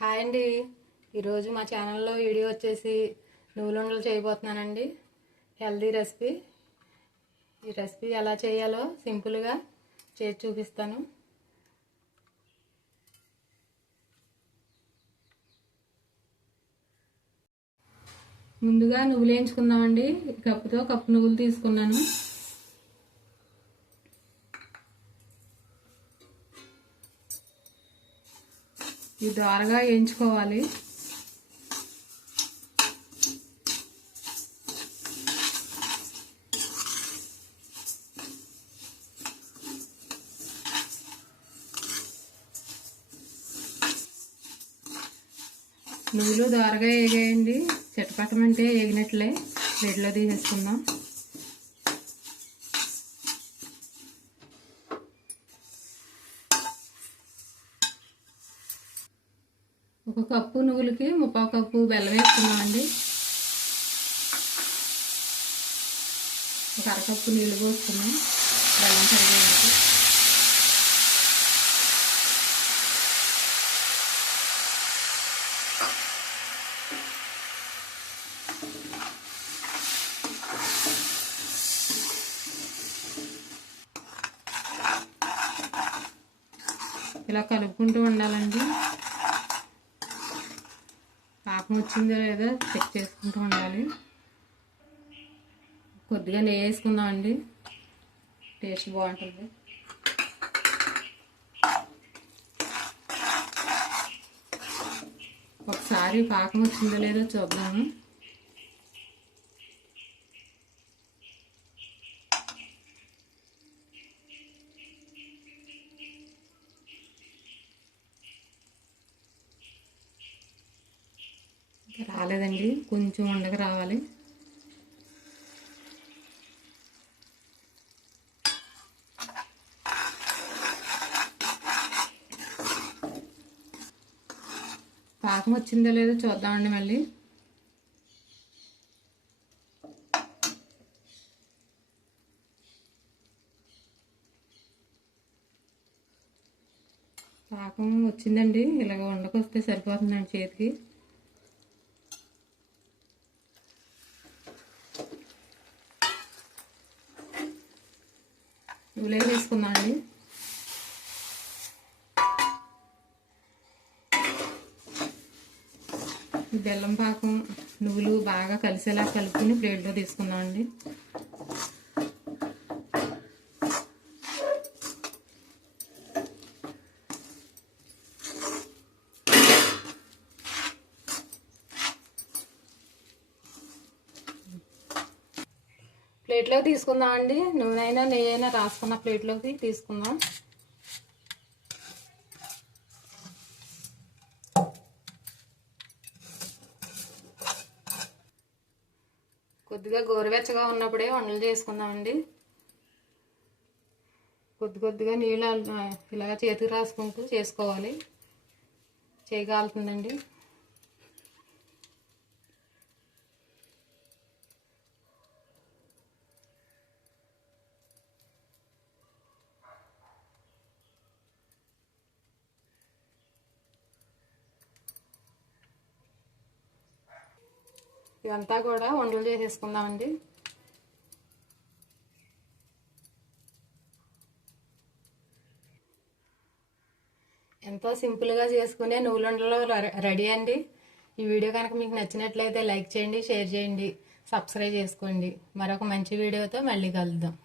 Hi అండి. ఈరోజు మా ఛానల్లో వీడియో వచ్చేసి నువ్వులుండలు చేయబోతున్నానండి. Healthy recipe. ఈ రెసిపీ ఎలా చేయాలో సింపుల్గా చేసి చూపిస్తాను. ముందుగా నువ్వులు వేయించుకుందామండి. కప్పుతో కప్పు నువ్వులు తీసుకున్నాను. ఇది దోరగా వేయించుకోవాలి. నువ్వులు దోరగా వేగాయండి. చిటపటమంటే వేగినట్లే. ప్లేట్లో తీసేసుకుందాం. ఒక కప్పు నువ్వులకి 3/4 కప్పు బెల్లం వేసుకున్నామండి. ఒక అరకప్పు నీళ్ళు పోసుకున్నాం బెల్లం కరిగేందుకు. ఇలా కలుపుకుంటూ ఉండాలండి. పాకం వచ్చిందో లేదో చెక్ చేసుకుంటూ ఉండాలి. కొద్దిగా నెయ్యి వేసుకుందామండి, టేస్ట్ బాగుంటుంది. ఒకసారి పాకం వచ్చిందో లేదో చూద్దాము. రాలేదండి, కొంచెం ఉండగా రావాలి. పాకం వచ్చిందో లేదో చూద్దామండి. మళ్ళీ పాకం వచ్చిందండి. ఇలాగ ఉండకొస్తే సరిపోతుందండి చేతికి. నువ్వులే వేసుకుందామండి. బెల్లం పాకం నువ్వులు బాగా కలిసేలా కలుపుకుని ప్లేట్లో తీసుకుందామండి. ప్లేట్లోకి తీసుకుందామండి. నూనె నెయ్యి అయినా రాసుకున్న ప్లేట్లోకి తీసుకుందాం. కొద్దిగా గోరువెచ్చగా ఉన్నప్పుడే వంటలు చేసుకుందామండి. కొద్దిగా నీళ్ళు ఇలాగ చేతికి రాసుకుంటూ చేసుకోవాలి. చేయగలుగుతుందండి. ఇదంతా కూడా వంటలు చేసేసుకుందామండి. ఎంతో సింపుల్గా చేసుకునే నువ్వులుండలు రెడీ అండి. ఈ వీడియో కనుక మీకు నచ్చినట్లయితే లైక్ చేయండి, షేర్ చేయండి, సబ్స్క్రైబ్ చేసుకోండి. మరొక మంచి వీడియోతో మళ్ళీ కలుద్దాం.